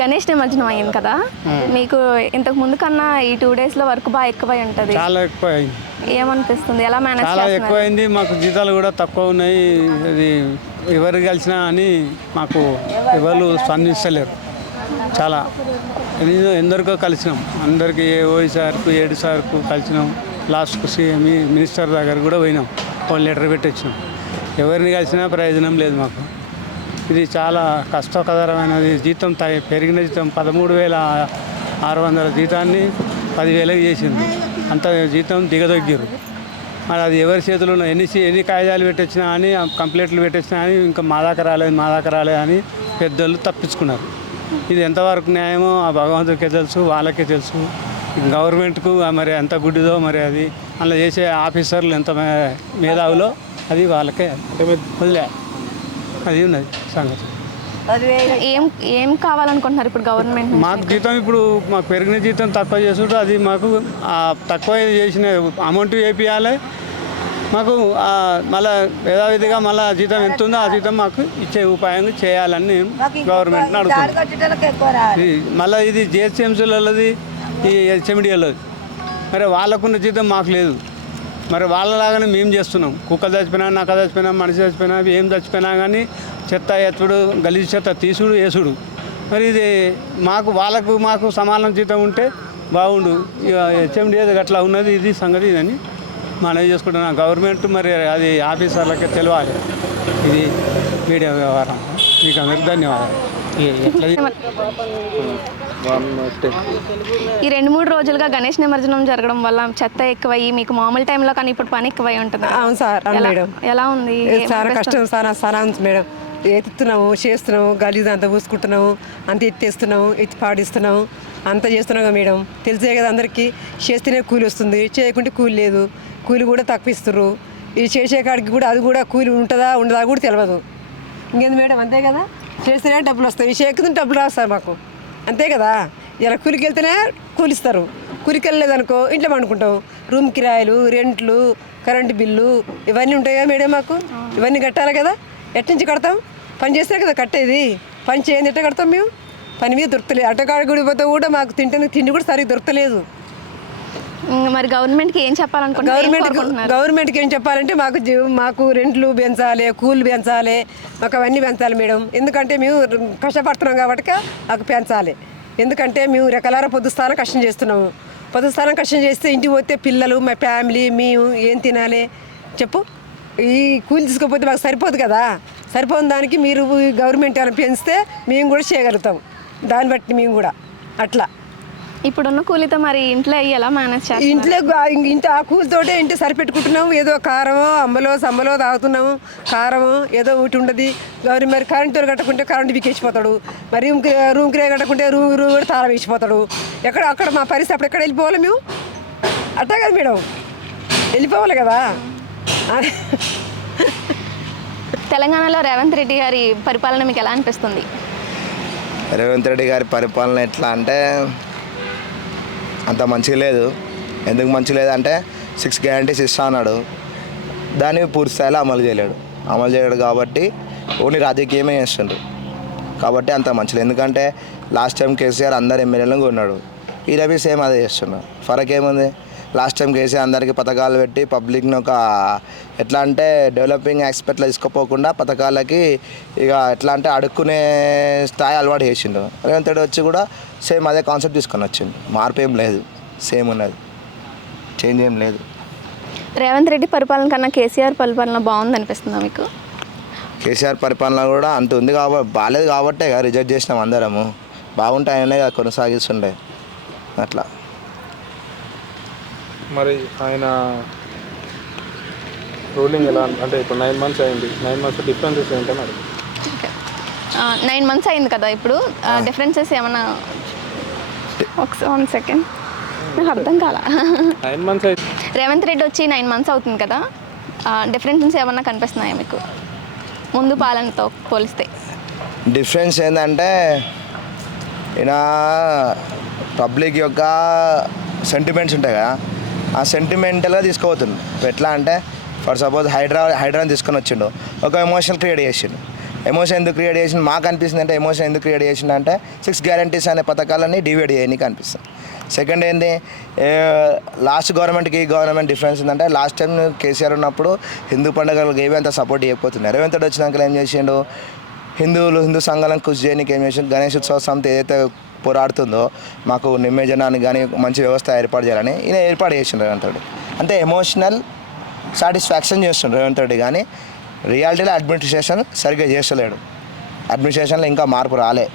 గణేష్ నిమజ్జనం అయింది కదా. మీకు ఇంతకు ముందు కన్నా ఈ టూ డేస్లో వర్క్ బాగా ఎక్కువై ఉంటది. చాలా ఎక్కువ అయింది ఏమనిపిస్తుంది? ఎలా మేనేజ్ చాలా ఎక్కువైంది. మాకు జీతాలు కూడా తక్కువ ఉన్నాయి. అది ఎవరు కలిసినా అని మాకు ఎవరు స్పందిస్తలేరు చాలా. ఎందరికో కలిసినాం. అందరికీ ఓడి సార్కు ఏడు సార్కు కలిసినాం. లాస్ట్కు సీఎం మినిస్టర్ దగ్గర కూడా పోయినాం. ఒక లెటర్ పెట్టి వచ్చినాం ఎవరిని కలిసినా ప్రయోజనం లేదు మాకు. ఇది చాలా కష్టకరమైనది జీతం పెరిగిన జీతం పదమూడు వేల ఆరు వందల జీతాన్ని పదివేలకు చేసింది అంత జీతం దిగదొగ్గారు మరి అది ఎవరి చేతిలో ఉన్న ఎన్ని ఎన్ని కాగితాలు పెట్టొచ్చినా అని కంప్లైంట్లు పెట్టొచ్చినా అని ఇంకా మా దాకా రాలేదు మా దాకా రాలేదు అని పెద్దోళ్ళు తప్పించుకున్నారు. ఇది ఎంతవరకు న్యాయమో ఆ భగవంతుడికే తెలుసు వాళ్ళకే తెలుసు. గవర్నమెంట్కు మరి ఎంత గుడ్డిదో మరి అది. అలా చేసే ఆఫీసర్లు ఎంత మేధావులో అది వాళ్ళకే. వదిలే. అది ఉన్నది సంగతి. ఏం ఏం కావాలనుకుంటున్నారు ఇప్పుడు గవర్నమెంట్ మాకు జీతం ఇప్పుడు మాకు పెరిగిన జీతం తక్కువ చేసుకుంటూ అది మాకు ఆ తక్కువ చేసిన అమౌంట్ వేపియాలి. మాకు ఆ మళ్ళా యథావిధిగా మళ్ళీ జీతం ఎంత ఉందో ఆ జీతం మాకు ఇచ్చే ఉపాయం చేయాలని గవర్నమెంట్ని అడుగుతున్నాను ఇది మళ్ళీ ఇది జిహెచ్ఎంసీలది ఈ హెచ్ఎండిఎలది. మరి వాళ్ళకున్న జీతం మాకు లేదు. మరి వాళ్ళలాగానే మేము చేస్తున్నాం. కుక్క చచ్చిపోయినా నక్క చచ్చిపోయినా మనిషి చచ్చిపోయినా ఏం చచ్చిపోయినా కానీ చెత్త ఎత్తుడు గలీజ్ చెత్త తీసుడు వేసుడు. మరి ఇది మాకు వాళ్ళకు మాకు సమానం జీతం ఉంటే బాగుండు. ఇక హెచ్ఎండి అట్లా ఉన్నది ఇది సంగతి ఇదని మనవి చేసుకుంటున్నాం. గవర్నమెంట్ మరి అది ఆఫీసర్లకే తెలియాలి ఇది మీడియా వ్యవహారం. మీకు అందరికీ ధన్యవాదాలు. ఈ- రెండు మూడు రోజులుగా గణేష్ నిమజ్జనం జరగడం వల్ల చెత్త ఎక్కువయ్యి మీకు మామూలు టైంలో కానీ ఇప్పుడు పని ఎక్కువై ఉంటుంది. అవును సార్ మేడం. ఎలా ఉంది? చాలా కష్టం చాలా ఉంది మేడం. ఎత్తుతున్నాము చేస్తున్నాము గలీజ్ అంతా పూసుకుంటున్నాము అంత ఎత్తేస్తున్నాము ఎత్తి పాడిస్తున్నాము అంత చేస్తున్నాం కదా మేడం. తెలిసే కదా అందరికీ చేస్తేనే కూలి వస్తుంది చేయకుంటే కూలి లేదు కూలి కూడా తక్కువ ఇది చేసే కాడికి కూడా అది కూడా కూలి ఉంటుందా ఉండదా కూడా తెలియదు ఇంకేంది మేడం అంతే కదా? చేస్తేనే డబ్బులు వస్తాయి. చేయకుండా డబ్బులు రావు సార్ మాకు. అంతే కదా? ఇలా కూలికి వెళ్తేనే కూలిస్తారు. కూలికి వెళ్ళలేదనుకో ఇంట్లో పండుకుంటాం. రూమ్ కిరాయిలు రెంట్లు కరెంటు బిల్లు ఇవన్నీ ఉంటాయి కదా మేడం మాకు? ఇవన్నీ కట్టాలి కదా? ఎట్ట నుంచి కడతాం? పని చేస్తే కదా కట్టేది. పని చేయండి ఎట్ట కడతాం మేము? పని మీద దొరకలేదు అట్టకాడ గుడి పోతే కూడా మాకు తింటే తిండి కూడా సరిగ్గా దొరకలేదు మరి గవర్నమెంట్కి ఏం చెప్పాలనుకుంటున్నారు? గవర్నమెంట్? గవర్నమెంట్కి ఏం చెప్పాలంటే మాకు జీ- మాకు రెంట్లు పెంచాలి కూలి పెంచాలి మాకు అవన్నీ పెంచాలి మేడం. ఎందుకంటే మేము కష్టపడుతున్నాం కాబట్టి మాకు పెంచాలి. ఎందుకంటే మేము రకలార పొద్దుస్థానం కష్టం చేస్తున్నాము. పొద్దుస్థానం కష్టం చేస్తే ఇంటికి పోతే పిల్లలు మా ఫ్యామిలీ మేము ఏం తినాలి? చెప్పు. ఈ కూలి తీసుకోకపోతే మాకు సరిపోదు కదా. సరిపోని దానికి మీరు గవర్నమెంట్ ఏమైనా పెంచితే మేము కూడా చేయగలుగుతాం. దాన్ని బట్టి మేము కూడా. అట్లా. ఇప్పుడున్న కూలీతో మరి ఇంట్లో అయ్యి ఎలా మేనేజ్ చేస్తారు ఇంట్లో ఇంటి ఆ కూలితోటే ఇంటి సరిపెట్టుకుంటున్నాము. ఏదో కారమో అమ్మలో సమ్మలో తాగుతున్నాము. కారము ఏదో ఒకటి ఉండదు. మరి మరి కరెంటు కట్టకుంటే కరెంటు బిక్కేసిపోతాడు మరి రూమ్ రూమ్ కిరాయి కట్టకుంటే రూమ్ రూమ్ కూడా తాళం వేసిపోతాడు. ఎక్కడ అక్కడ మా పరిస్థితి అప్పుడు ఎక్కడ వెళ్ళిపోవాలి మేము? అట్టా కదా మేడం. వెళ్ళిపోవాలి కదా. తెలంగాణలో రేవంత్ రెడ్డి గారి పరిపాలన మీకు ఎలా అనిపిస్తుంది? రేవంత్ రెడ్డి గారి పరిపాలన ఎట్లా అంటే అంత మంచిగా లేదు. ఎందుకు మంచిగా లేదంటే సిక్స్ గ్యారంటీస్ ఇస్తా అన్నాడు. దాన్ని పూర్తి స్థాయిలో అమలు చేయలేడు. అమలు చేయడు కాబట్టి ఓన్లీ రాజకీయమే చేస్తుండ్రు కాబట్టి అంత మంచిది ఎందుకంటే లాస్ట్ టైం కేసీఆర్ అందరు ఎమ్మెల్యేలను కొన్నాడు. ఈ రవి సేమ్ అదే చేస్తున్నాడు ఫరక్ ఏముంది? లాస్ట్ టైం కేసీఆర్ అందరికీ పథకాలు పెట్టి పబ్లిక్ని ఒక ఎట్లా అంటే డెవలపింగ్ ఎక్స్పెక్ట్లో తీసుకుపోకుండా పథకాలకి ఇక ఎట్లా అంటే అడుక్కునే స్థాయి అలవాటు చేసిండు. రేవంత్ రెడ్డి వచ్చి కూడా సేమ్ అదే కాన్సెప్ట్ తీసుకొని వచ్చిండు మార్పు ఏం లేదు. సేమ్ ఉన్నది. చేంజ్ ఏం లేదు. రేవంత్ రెడ్డి పరిపాలన కన్నా కేసీఆర్ పరిపాలన బాగుంది అనిపిస్తుందా మీకు? కేసీఆర్ పరిపాలన కూడా అంత ఉంది కాబట్టి బాగాలేదు కాబట్టే కదా రిజెక్ట్ చేసినాం అందరము. బాగుంటే ఆయననే కదా కొనసాగిస్తుండే. అట్లా. మరి ఆయన రూలింగ్ ఎలా అంటే ఇప్పుడు నైన్ మంత్స్ అయింది. నైన్ మంత్స్ డిఫరెన్సెస్ ఏంటని అడుగు నైన్ మంత్స్ అయింది కదా ఇప్పుడు? డిఫరెన్సెస్ ఏమన్నా ఒకసారి వన్ సెకండ్ నాకు అర్థం కాల? నైన్ మంత్స్ అయితే రేవంత్ రెడ్డి వచ్చి నైన్ మంత్స్ అవుతుంది కదా? డిఫరెన్సెస్ ఏమన్నా కనిపిస్తున్నాయా మీకు? ముందు పాలనతో పోలిస్తే. డిఫరెన్స్ ఏంటంటే ఈయన పబ్లిక్ యొక్క సెంటిమెంట్స్ ఉంటాయి కదా? ఆ సెంటిమెంటల్గా తీసుకోబోతుండు. ఎట్లా అంటే ఫర్ సపోజ్ హైడ్రా హైడ్రాని తీసుకొని వచ్చిండు. ఒక ఎమోషనల్ క్రియేట్ చేసిండు. ఎమోషన్ ఎందుకు క్రియేట్ చేసిన మాకు అనిపిస్తుంది అంటే ఎమోషన్ ఎందుకు క్రియేట్ చేసిన అంటే సిక్స్ గ్యారంటీస్ అనే పథకాలన్నీ డివైడ్ చేయడానికి అనిపిస్తుంది. సెకండ్ ఏంటి లాస్ట్ గవర్నమెంట్కి ఈ గవర్నమెంట్ డిఫరెన్స్ ఉందంటే లాస్ట్ టైం కేసీఆర్ ఉన్నప్పుడు హిందూ పండుగలకు ఏవి అంత సపోర్ట్ చేయకపోతున్నారు రేవంత్ రెడ్డి వచ్చినాక ఏం చేసిండు? హిందువులు హిందూ సంఘాలను కృషి చేయడానికి ఏం చేసిండు? గణేష్ ఉత్సవ సమితి ఏదైతే పోరాడుతుందో మాకు నిమ్మజనానికి కానీ మంచి వ్యవస్థ ఏర్పాటు చేయాలని ఈయన ఏర్పాటు చేసిండు రేవంత్ రెడ్డి. అంటే ఎమోషనల్ సాటిస్ఫాక్షన్ చేస్తుండ్రు రేవంత్ రెడ్డి కానీ రియాలిటీలో అడ్మినిస్ట్రేషన్ సరిగ్గా చేస్తలేడు. అడ్మినిస్ట్రేషన్లో ఇంకా మార్పు రాలే.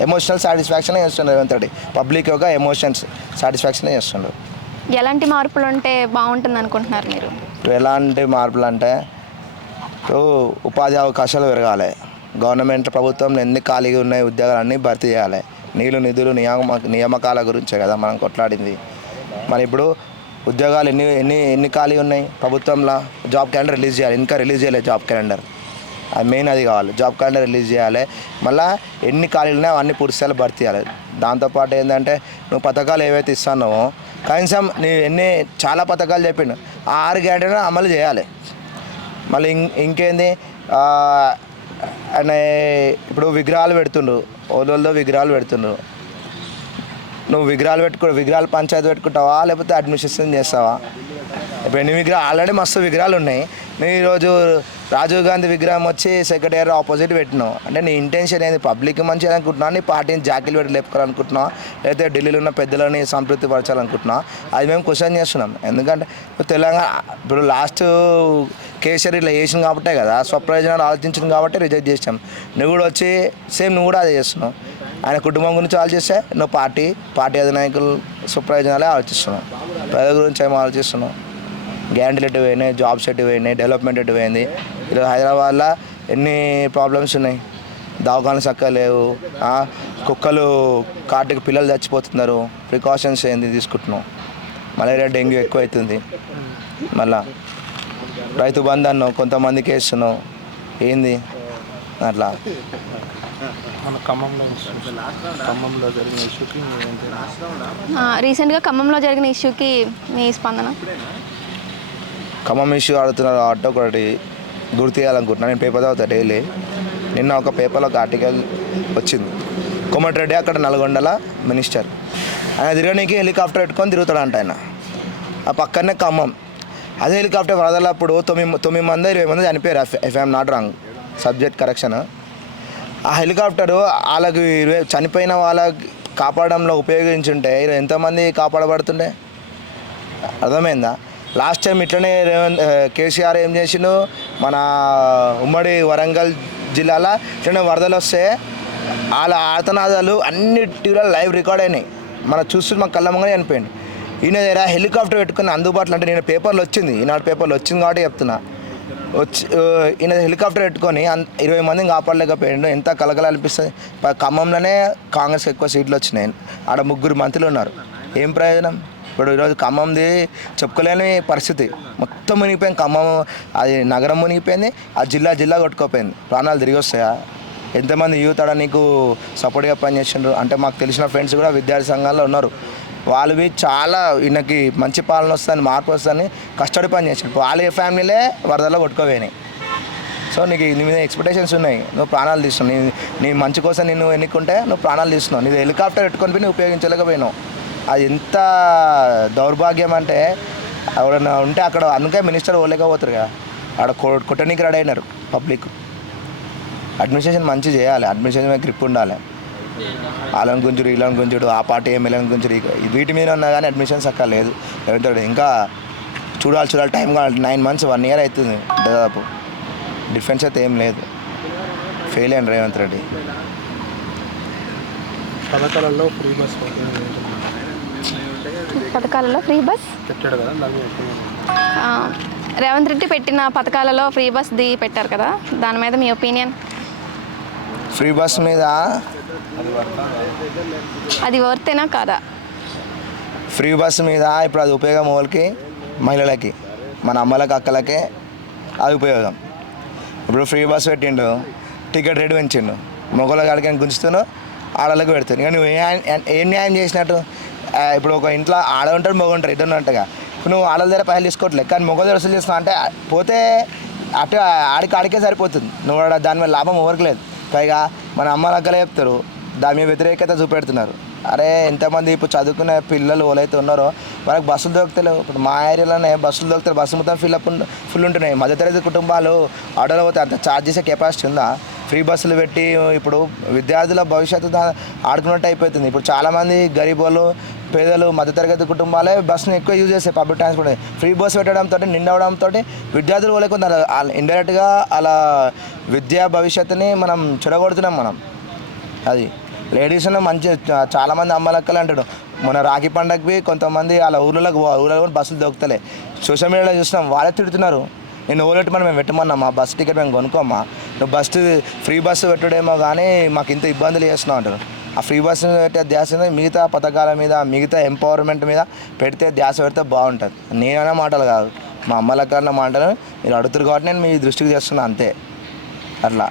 ఎమోషనల్ సాటిస్ఫాక్షన్ చేస్తుండ్రు రేవంత్ రెడ్డి. పబ్లిక్ యొక్క ఎమోషన్స్ సాటిస్ఫాక్షన్ చేస్తుండ్రు ఎలాంటి మార్పులు ఉంటే బాగుంటుంది అనుకుంటున్నారు మీరు? ఇప్పుడు ఎలాంటి మార్పులు అంటే ఇప్పుడు ఉపాధి అవకాశాలు పెరగాలి. గవర్నమెంట్ ప్రభుత్వం ఎన్ని ఖాళీగా ఉన్నాయి ఉద్యోగాలన్నీ భర్తీ చేయాలి. నీళ్ళు నిధులు నియామ నియామకాల గురించే కదా మనం కొట్లాడింది. మరి ఇప్పుడు ఉద్యోగాలు ఎన్ని ఎన్ని ఎన్ని ఖాళీ ఉన్నాయి? ప్రభుత్వంలో జాబ్ క్యాలెండర్ రిలీజ్ చేయాలి. ఇంకా రిలీజ్ చేయలేదు జాబ్ క్యాలెండర్. అది మెయిన్ అది కావాలి. జాబ్ క్యాలెండర్ రిలీజ్ చేయాలి. మళ్ళీ ఎన్ని ఖాళీలు ఉన్నాయో అవన్నీ పూర్తిస్థాయిలో భర్తీ చేయాలి. దాంతోపాటు ఏంటంటే నువ్వు పథకాలు ఏవైతే ఇస్తున్నావో కనీసం నీ ఎన్ని చాలా పథకాలు చెప్పిండు. ఆ ఆరు గ్యారెంటీ అమలు చేయాలి. మళ్ళీ ఇం ఇంకేంది? అనే ఇప్పుడు విగ్రహాలు పెడుతుండ్రు. ఓదోళ్ళతో విగ్రహాలు పెడుతుండ్రు. నువ్వు విగ్రహాలు పెట్టుకో విగ్రహాలు పంచాయతీ పెట్టుకుంటావా? లేకపోతే అడ్మినిస్ట్రేషన్ చేస్తావా? ఇప్పుడు ఎన్ని విగ్రహాలు ఆల్రెడీ మస్తు విగ్రహాలు ఉన్నాయి. నేను ఈరోజు రాజీవ్ గాంధీ విగ్రహం వచ్చి సెక్రటరీ ఆపోజిట్ పెట్టినావు. అంటే నీ ఇంటెన్షన్ ఏంది? పబ్లిక్ మంచిది అనుకుంటున్నావు? నీ పార్టీని జాకీలు పెట్టి లేపుకోవాలనుకుంటున్నావు? లేకపోతే ఢిల్లీలో ఉన్న పెద్దలని సంతృప్తి పరచాలనుకుంటున్నావు? అది మేము క్వశ్చన్ చేస్తున్నాం. ఎందుకంటే తెలంగాణ ఇప్పుడు లాస్ట్ కేసీఆర్ ఇట్లా చేసినాం కాబట్టే కదా స్వప్రయోజనాలు ఆలోచించింది కాబట్టి రిజెక్ట్ చేసాం నువ్వు కూడా వచ్చి సేమ్ నువ్వు కూడా అదే చేస్తున్నావు. ఆయన కుటుంబం గురించి ఆలోచిస్తే నువ్వు పార్టీ పార్టీ అధినాయకులు సుప్రయోజనాలే ఆలోచిస్తున్నావు. ప్రజల గురించి ఏమో ఆలోచిస్తున్నావు? గ్యారంటీలు ఎటు పోయినాయి జాబ్స్ ఎటు పోయినాయి డెవలప్మెంట్ ఎటు పోయింది ఈరోజు హైదరాబాద్లో ఎన్ని ప్రాబ్లమ్స్ ఉన్నాయి? దవాఖాన చక్కగా లేవు కుక్కలు కాటికి పిల్లలు చచ్చిపోతున్నారు. ప్రికాషన్స్ ఏంది తీసుకుంటున్నాం మలేరియా డెంగ్యూ ఎక్కువ అవుతుంది మళ్ళా రైతు బంధు అన్నావు కొంతమందికి వేస్తున్నావు. ఏంది? అట్లా. మన ఖమ్మంలో ఖమ్మంలో జరిగిన ఇష్యూకి ఆ, రీసెంట్గా ఖమ్మంలో జరిగిన ఇష్యూకి మీ స్పందన? ఖమ్మం ఇష్యూ ఆడుతున్నారు కాబట్టి ఒకటి గుర్తు చేయాలనుకుంటున్నాను నేను పేపర్ చదువుతా డైలీ. నిన్న ఒక పేపర్లో ఒక ఆర్టికల్ వచ్చింది. కోమటిరెడ్డి అక్కడ నల్గొండల మినిస్టర్. ఆయన తిరగడానికి హెలికాప్టర్ పెట్టుకొని తిరుగుతాడంట ఆయన. ఆ పక్కనే ఖమ్మం. అదే హెలికాప్టర్ వరదలప్పుడు తొమ్మిది తొమ్మిది మంది ఇరవై మంది చనిపోయారు. If I'm not wrong. Subject correction. ఆ హెలికాప్టరు వాళ్ళకి చనిపోయిన వాళ్ళకి కాపాడడంలో ఉపయోగించుంటే ఈరోజు ఎంతమంది కాపాడబడుతుండే? అర్థమైందా? లాస్ట్ టైం ఇట్లనే రేవంత్ కేసీఆర్ ఏం చేసిండు? మన ఉమ్మడి వరంగల్ జిల్లాలో ఇట్లనే వరదలు వస్తే వాళ్ళ ఆర్తనాదాలు అన్ని లైవ్ రికార్డ్ అయినాయి. మన చూస్తున్న మా కళ్ళమ్మగానే చనిపోయింది ఈయన దగ్గర హెలికాప్టర్ పెట్టుకుని అందుబాటులో అంటే నేను పేపర్లు వచ్చింది. ఈనాడు పేపర్లు వచ్చింది కాబట్టి చెప్తున్నా. వచ్చి ఈయన హెలికాప్టర్ పెట్టుకొని ఇరవై మందిని కాపాడలేకపోయాడు. ఎంత కలకల అనిపిస్తుంది ఖమ్మంలోనే కాంగ్రెస్కి ఎక్కువ సీట్లు వచ్చినాయి. ఆడ ముగ్గురు మంత్రులు ఉన్నారు. ఏం ప్రయోజనం? ఇప్పుడు ఈరోజు ఖమ్మంది చెప్పుకోలేని పరిస్థితి. మొత్తం మునిగిపోయింది ఖమ్మం అది నగరం మునిగిపోయింది ఆ జిల్లా జిల్లా కొట్టుకోపోయింది. ప్రాణాలు తిరిగి వస్తాయా? ఎంతమంది యూత్ ఆడ నీకు సపోర్ట్గా పనిచేసిండ్రు? అంటే మాకు తెలిసిన ఫ్రెండ్స్ కూడా విద్యార్థి సంఘాల్లో ఉన్నారు. వాళ్ళవి చాలా ఈయనకి మంచి పాలన వస్తుంది మార్పు వస్తుందని కష్టపడి పని చేసాడు వాళ్ళ ఫ్యామిలీలే వరదల్లో కొట్టుకోపోయినాయి. సో నీకు నీ మీద ఎక్స్పెక్టేషన్స్ ఉన్నాయి. నువ్వు ప్రాణాలు తీస్తున్నావు. నీ నీ మంచి కోసం నేను ఎన్నుకుంటే నువ్వు ప్రాణాలు తీస్తున్నావు. నీది హెలికాప్టర్ పెట్టుకొని పోయి నువ్వు ఉపయోగించలేకపోయినావు. అది ఎంత దౌర్భాగ్యం అంటే ఎవరైనా ఉంటే అక్కడ అందుకే మినిస్టర్ పోలేకపోతారు కదా. ఆడ కొట్టడానికి రెడీ అయినారు పబ్లిక్ అడ్మినిస్ట్రేషన్ మంచి చేయాలి. అడ్మినిస్ట్రేషన్ గ్రిప్ ఉండాలి. వాళ్ళని గుంజుడు వీళ్ళని గుంజుడు ఆ పార్టీ ఎమ్మెల్యేని గుంజుడు వీటి మీద ఉన్నా కానీ అడ్మిషన్ చక్కగా లేదు. ఎవరితో ఇంకా చూడాలి చూడాలి టైం కావాలి. నైన్ మంత్స్ వన్ ఇయర్ అవుతుంది దాదాపు. డిఫెన్స్ అయితే ఏం లేదు. ఫెయిల్ అయ్యండి రేవంత్ రెడ్డి. పథకాలలో ఫ్రీ బస్ పథకాలలో ఫ్రీ బస్ రేవంత్ రెడ్డి పెట్టిన పథకాలలో ఫ్రీ బస్ ది పెట్టారు కదా దాని మీద మీ ఒపీనియన్ ఫ్రీ బస్ మీద అది వర్తేనా కాదా? ఫ్రీ బస్ మీద ఇప్పుడు అది ఉపయోగం వాళ్ళకి మహిళలకి. మన అమ్మలకి అక్కలకే అది ఉపయోగం. ఇప్పుడు ఫ్రీ బస్ పెట్టిండు టికెట్ రెడీ పెంచిండు. మొగల కాడికి గుంచుతాను ఆడలకు పెడుతుంది కానీ నువ్వు ఏం న్యాయం చేసినట్టు? ఇప్పుడు ఒక ఇంట్లో ఆడ ఉంటాడు మొగ ఉంటారు ఇద్దరు ఉంటాగా ఇప్పుడు నువ్వు ఆడల దగ్గర పైసలు తీసుకోవట్లేదు కానీ మొగ దగ్గర వసూలు చేస్తున్నావు అంటే పోతే అటు ఆడికి ఆడికే సరిపోతుంది. నువ్వు ఆడ దాని మీద లాభం ఎవరికి లేదు. పైగా మన అమ్మ అక్కలే చెప్తారు. దాని మీద వ్యతిరేకత చూపెడుతున్నారు. అరే ఎంతమంది ఇప్పుడు చదువుకునే పిల్లలు ఎవరైతే ఉన్నారో వాళ్ళకి బస్సులు దొరుకుతలేవు. ఇప్పుడు మా ఏరియాలోనే బస్సులు దొరుకుతారు బస్సు మొత్తం ఫిల్ అప్ ఫుల్ ఉంటున్నాయి. మధ్యతరగతి కుటుంబాలు ఆటోలో పోతే అంత ఛార్జ్ చేసే కెపాసిటీ ఉందా? ఫ్రీ బస్సులు పెట్టి ఇప్పుడు విద్యార్థుల భవిష్యత్తు ఆడుకున్నట్టు అయిపోతుంది. ఇప్పుడు చాలామంది గరీబ్ వాళ్ళు పేదలు మధ్యతరగతి కుటుంబాలే బస్సుని ఎక్కువ యూజ్ చేస్తాయి పబ్లిక్ ట్రాన్స్పోర్ట్ ఫ్రీ బస్ పెట్టడంతో నిండవడంతో విద్యార్థులు వాళ్ళకున్నారు ఇండైరెక్ట్గా అలా విద్యా భవిష్యత్తుని మనం చెడగొడుతున్నాం మనం. అది. లేడీస్లో మంచి చాలామంది అమ్మలక్కలు అంటాడు మన రాఖీ పండగకి కొంతమంది అలా ఊళ్ళలోకి ఊళ్ళలో కూడా బస్సులు దొరుకుతలే. సోషల్ మీడియాలో చూస్తున్నాం వాళ్ళే తిడుతున్నారు. నేను ఓలెట్ మనం మేము పెట్టమన్నామా బస్ టికెట్ మేము కొనుక్కోమా? నువ్వు బస్ ఫ్రీ బస్సు పెట్టుడేమో కానీ మాకు ఇంత ఇబ్బందులు చేస్తున్నావు అంటారు. ఆ ఫ్రీ బస్సు పెట్టే ధ్యాస మీద మిగతా పథకాల మీద మిగతా ఎంపవర్మెంట్ మీద పెడితే ధ్యాస పెడితే బాగుంటుంది. నేననే మాటలు కాదు. మా అమ్మలక్కన్న మాటలు మీరు అడుగుతారు కాబట్టి నేను మీ దృష్టికి చేస్తున్నా అంతే. అట్లా.